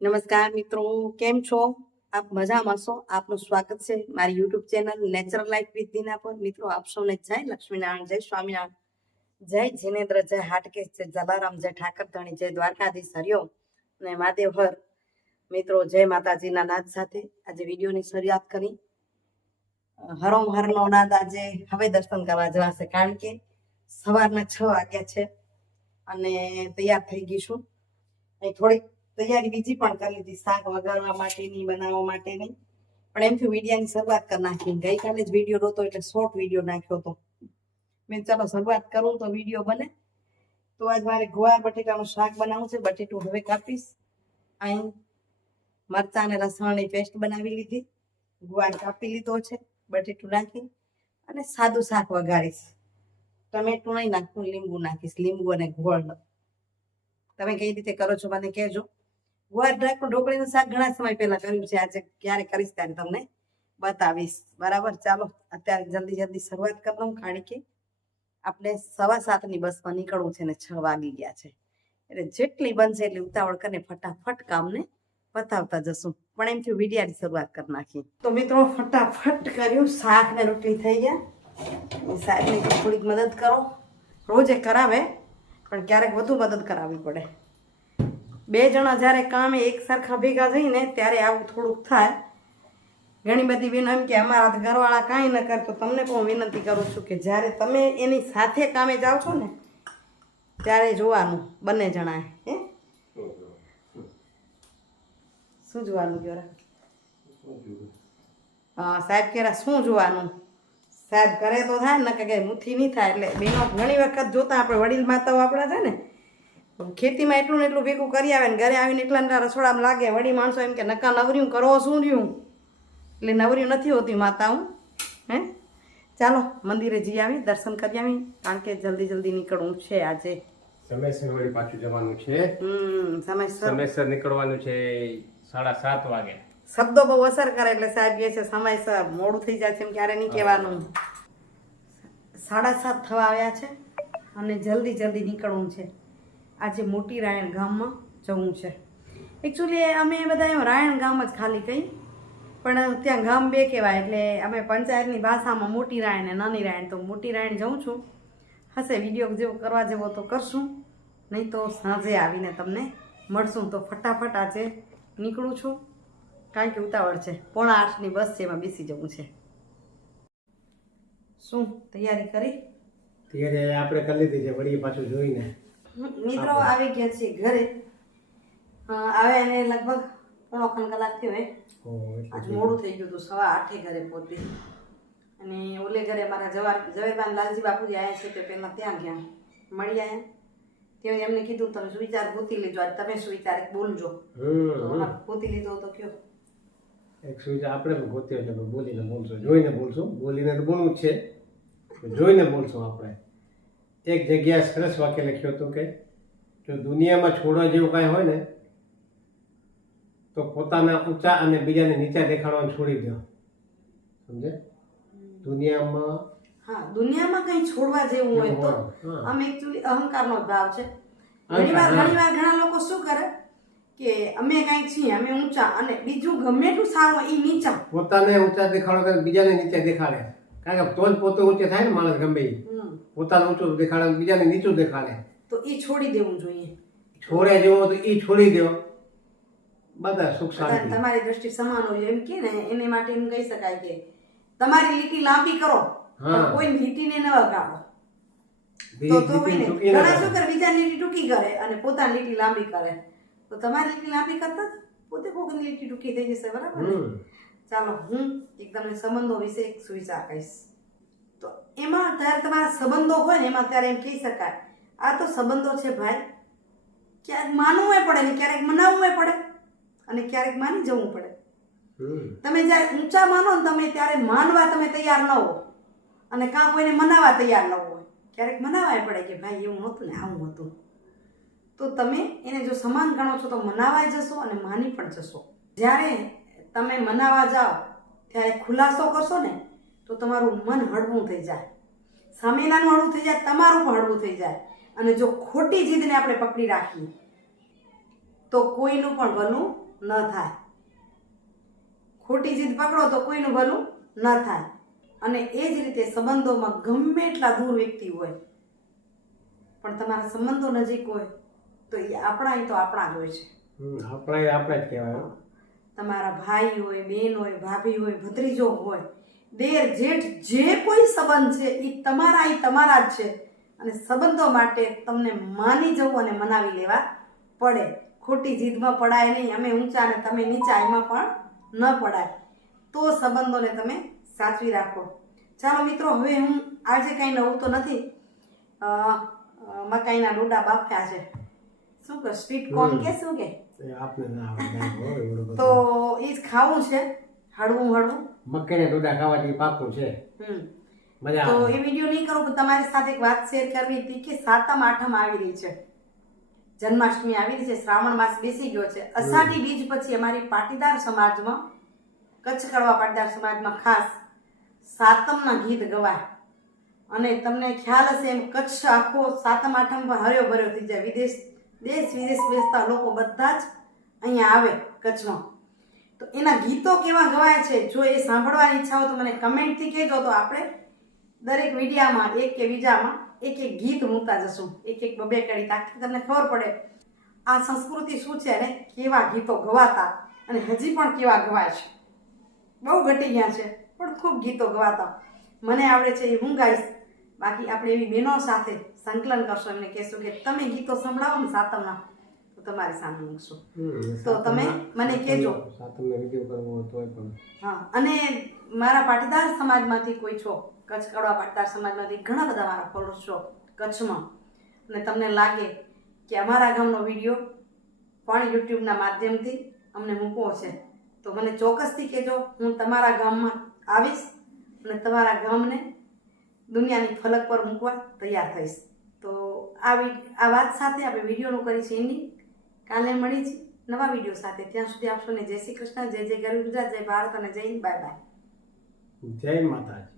નમસ્કાર મિત્રો, કેમ છો? આપ મજામાં છો? આપનું સ્વાગત છે મારી YouTube channel natural life with Dina પર. મિત્રો, આપ સૌને જય લક્ષ્મીનારાયણ, જય સ્વામિનારાયણ, જય જીનેન્દ્ર, જય હાટકેશ જય જલારામ, જય ઠાકર ધણી, જય દ્વારકાધીશ હરિઓમ અને મહાદેવ, હર. મિત્રો, જય માતાજીના નાદ સાથે આજે વિડીયોની શરૂઆત કરી. હરોમ હરનો નાદ આજે હવે દર્શન કરવા જવાશે કારણ કે સવારના છ વાગ્યા છે અને તૈયાર થઈ ગઈશું અહીં થોડીક તૈયારી બીજી પણ કરી લીધી, શાક વગાડવા માટેની, બનાવવા માટેની. પણ એમથી વિડીયાની શરૂઆત કરી નાખી ગઈકાલે જ વીડિયો નહોતો, એટલે શોર્ટ વીડિયો નાખ્યો હતો. મેં ચાલો, શરૂઆત કરું તો વીડિયો બને. તો આજ મારે ગુવાર બટેટાનું શાક બનાવવું છે, બટેટું હવે કાપીશ. અહીં મરચાં અને લસણની પેસ્ટ બનાવી લીધી. ગુવાર કાપી લીધો છે, બટેટું નાખી અને સાદું શાક વગાડીશ ટમેટું નહીં નાખું, લીંબુ નાખીશ. લીંબુ અને ગોળ તમે કઈ રીતે કરો છો, મને કહેજો. ગુવાર ઢોકળીનું શાક ઘણા સમય પહેલા કર્યું છે, આજે ક્યારે કરીશ ત્યારે તમને બતાવીશ. બરાબર? ચાલો, અત્યારે જલ્દી જલ્દી શરૂઆત કરી દઉં, કારણ કે આપણે સવા સાતની બસમાં નીકળવું છે ને છ વાગી ગયા છે. એટલે જેટલી બનશે એટલી ઉતાવળ કરીને ફટાફટ કામને પતાવતા જશું. પણ એમથી વિડિયાની શરૂઆત કરી નાખી તો મિત્રો, ફટાફટ કર્યું. શાક ને રોટલી થઈ ગયા. સાહેબને થોડીક મદદ કરો. રોજે કરાવે, પણ ક્યારેક વધુ મદદ કરાવવી પડે. બે જણા જ્યારે કામે એક સરખા ભેગા થઈને ત્યારે આવું થોડુંક થાય. ઘણી બધી બેનો એમ કે અમારા ઘરવાળા કાંઈ ન કરતો તમને પણ હું વિનંતી કરું છું કે જ્યારે તમે એની સાથે કામે જાઓ છો ને, ત્યારે જોવાનું, બંને જણાએ, હે? શું જોવાનું જોરા હા સાહેબ કેરા શું જોવાનું? સાહેબ કરે તો થાય ને કે મુઠ્ઠી નહીં થાય, એટલે બેનો ઘણી વખત જોતા આપણે વડીલ માતાઓ આપણા છે ને ખેતીમાં એટલું ને એટલું ભેગું કરી આવે ને ઘરે આવીને એટલા ને રસોડામાં લાગે. વડી માણસો એમ કે નક્કા નવર્યું કરો શું રહ્યું? એટલે નવર્યું નથી હોતી માતા હું. હે? ચાલો મંદિરે જઈ આવી દર્શન કરી આવી કારણ કે જલ્દી જલ્દી નીકળવું છે આજે. સમયસર વળી પાછું જવાનું છે. હમ સમયસર. સમયસર નીકળવાનું છે સાડા સાત વાગે. શબ્દો બહુ અસર કરે એટલે સાહેબ કહે છે સમયસર. મોડું થઈ જાય છે એમ ક્યારે નહીં કહેવાનું. સાડા સાત થવા આવ્યા છે અને જલ્દી જલ્દી નીકળવું છે. આજે મોટી રાયણ ગામમાં જવું છે. એકચ્યુઅલી અમે બધા રાયણ ગામ જ ખાલી કહી પણ ત્યાં ગામ બે કહેવાય, એટલે અમે પંચાયતની ભાષામાં મોટી રાયણ અને નાની રાયણ, તો મોટી રાયણ જઉં છું. હશે વીડિયો જેવો કરવા જેવો તો કરશું, નહીં તો સાંજે આવીને તમને મળશું. તો ફટાફટ આજે નીકળું છું, કારણ કે ઉતાવળ છે. પોણા આઠની બસ છે, એમાં બેસી જવું છે. શું, તૈયારી કરી? તૈયારી આપણે કરી લીધી છે, વળી પાછું જોઈને. મિત્રો આવી ગયા છે ઘરે. આવે એને લગભગ પોણો ખણ કલાક થયો હે. આજ મોડું થઈ ગયું હતું સવા આઠે ઘરે પોતે અને ઓલે ઘરે મારા જવાર ઝવેરબાન લાલજી બાપુજી આવ્યા છે તે પહેલાં ત્યાં ગયા. મળી આવ્યા ત્યાં એમને કીધું તમે સુવિચાર ગોતી લેજો આજ તમે સુવિચાર એક બોલજો. ગોતી લીધો તો કયો. એક સુવિધ આપણે પણ ગોત્યો એટલે બોલીને બોલશું જોઈને બોલશું. બોલીને તો બોલવું જ છે જોઈને બોલશું આપણે. એક જગ્યાએ સરસ વાક્ય લખ્યું હતું કે જો દુનિયામાં છોડવા જેવું કાંઈ હોય ને તો પોતાના ઊંચા અને બીજાને નીચા દેખાડવાનું છોડી દો. સમજે? દુનિયામાં હા દુનિયામાં કંઈ છોડવા જેવું હોય તો આમ એકચ્યુઅલી અહંકારનો ભાવ છે. ઘણીવાર. ઘણીવાર ઘણા લોકો શું કરે કે અમે કાંઈક છીએ અમે ઊંચા અને બીજું ગમે એટલું સારું એ નીચા. પોતાને ઊંચા દેખાડો બીજાને નીચે દેખાડે. કારણ કે તો જ પોતે ઊંચે થાય ને માણસ ગમે ઈ. પોતાને ઊંચું દેખાડે બીજાને નીચું દેખાડે. તો એ છોડી દેવું જોઈએ. છોડે જેવો તો એ છોડી દેવો બધા સુખ શાંતિ. તમારી દ્રષ્ટિ સમાન હોય એમ કે ને એને માટે એમ કહી શકાય કે તમારી લીટી લાંબી કરો કોઈ લીટીને ન વગાડો તો તો ઘણા શું કરે બીજાની લીટી ટૂંકી કરે અને પોતાની લીટી લાંબી કરે. તો તમારી લીટી લાંબી કરતા પોતે કોઈની લીટી ટૂંકી થઈ જશે બરાબર ચાલો હું એક તમને સંબંધો વિશે એક સુવિચાર કહીશ. એમાં ત્યારે તમારા સંબંધો હોય ને એમાં ત્યારે એમ કહી શકાય. આ તો સંબંધો છે ભાઈ. ક્યારેક માનવું પડે ને ક્યારેક મનાવવું પડે. અને ક્યારેક માની જવું પડે. તમે જ્યારે ઊંચા માનો ને તમે ત્યારે માનવા તમે તૈયાર ન હો અને કાં કોઈને મનાવવા તૈયાર ન હોય ક્યારેક મનાવાય પડે કે ભાઈ એવું નહોતું ને આવું હતું. તો તમે એને જો સમાન ગણો છો તો મનાવાય જશો અને માની પણ જશો. જ્યારે તમે મનાવા જાઓ ત્યારે ખુલાસો કરશો ને તો તમારું મન હળવું થઈ જાય. સામેનાનું હળવું થઈ જાય તમારું પણ હળવું થઈ જાય. અને જો ખોટી જીદને આપણે પકડી રાખીએ તો કોઈનું પણ ભલું ન થાય. ખોટી જીદ પકડો તો કોઈનું ભલું ન થાય. અને એ જ રીતે સંબંધોમાં ગમે એટલા દૂર વ્યક્તિ હોય પણ તમારા સંબંધો નજીક હોય તો એ આપણા તો આપણા જ હોય છે. આપણે આપણે જ કહેવાય તમારા ભાઈ હોય બેન હોય ભાભી હોય ભત્રીજો હોય દેર જેઠ જે કોઈ સંબંધ છે એ તમારા એ તમારા જ છે. અને સંબંધો માટે તમને માની જવું અને મનાવી લેવા પડે. ખોટી જીદમાં પડાય નહીં. અમે ઊંચા અને તમે નીચા એમાં પણ ન પડાય. તો સંબંધોને તમે સાચવી રાખો. ચાલો મિત્રો હવે હું આજે કાંઈ નવું તો નથી. મકાઈના ડોડા બાફ્યા છે. શું કે સ્વીટ કોર્ન કે શું કે. તો એ જ ખાવું છે. હળવું હળવું? મકાઈના ડોડા ખાવાથી પાકું છે. હમ. મજા તો એ વીડિયો નહીં કરું પણ તમારી સાથે એક વાત શેર કરવી હતી કે સાતમ આઠમ આવી રહી છે. જન્માષ્ટમી આવી રહી છે શ્રાવણ માસ બેસી ગયો છે. અષાઢી બીજ પછી અમારી પાટીદાર સમાજમાં કચ્છ કડવા પાટીદાર સમાજમાં ખાસ સાતમના ગીત ગવાય. અને તમને ખ્યાલ હશે એમ કચ્છ આખો સાતમ આઠમ પર હર્યો ભર્યો થઈ જાય. વિદેશ દેશ વિદેશ બેસતા લોકો બધા જ અહીંયા આવે કચ્છમાં. તો એના ગીતો કેવા ગવાય છે? જો એ સાંભળવાની ઈચ્છા હોય તો મને કમેન્ટથી કહેજો. તો આપણે દરેક વિડીયામાં એક કે બીજામાં, એક એક ગીત મૂકતા જશું. એક એક બબે કડી તાકી તમને ખબર પડે. આ સંસ્કૃતિ શું છે અને કેવા ગીતો ગવાતા અને હજી પણ કેવા ગવાય છે. બહુ ઘટી ગયા છે, પણ ખૂબ ગીતો ગવાતા. મને આવડે છે એ હું ગાઈશ. બાકી આપણે એવી બહેનો સાથે સંકલન કરશો. એમને કહેશું કે તમે ગીતો સંભળાવો ને સાતમના. તમારી સામે મૂકશું. તો તમે મને કહેજો. સાતમનો વીડિયો કરવો તોય પણ. હા અને મારા પાટીદાર સમાજમાંથી કોઈ છો? કચ્છ કડવા પાટીદાર સમાજમાંથી ઘણા બધા મારા ફોલોઅર્સ છો કચ્છમાં. અને તમને લાગે કે અમારા ગામનો વીડિયો પણ યુટ્યુબના માધ્યમથી અમને મૂકવો છે. તો મને ચોક્કસથી કહેજો હું તમારા ગામમાં આવીશ અને તમારા ગામને દુનિયાની ફલક પર મૂકવા તૈયાર થઈશ. તો આ વી- આ વાત સાથે આપણે વિડીયોનું કરી છે એની. કાલે મળી છે નવા વીડિયો સાથે. ત્યાં સુધી આપશો ને જય શ્રી કૃષ્ણ, જય જય ગરવી ગુજરાત, જય ભારત અને જય હિન્દ, બાય બાય. જય માતાજી.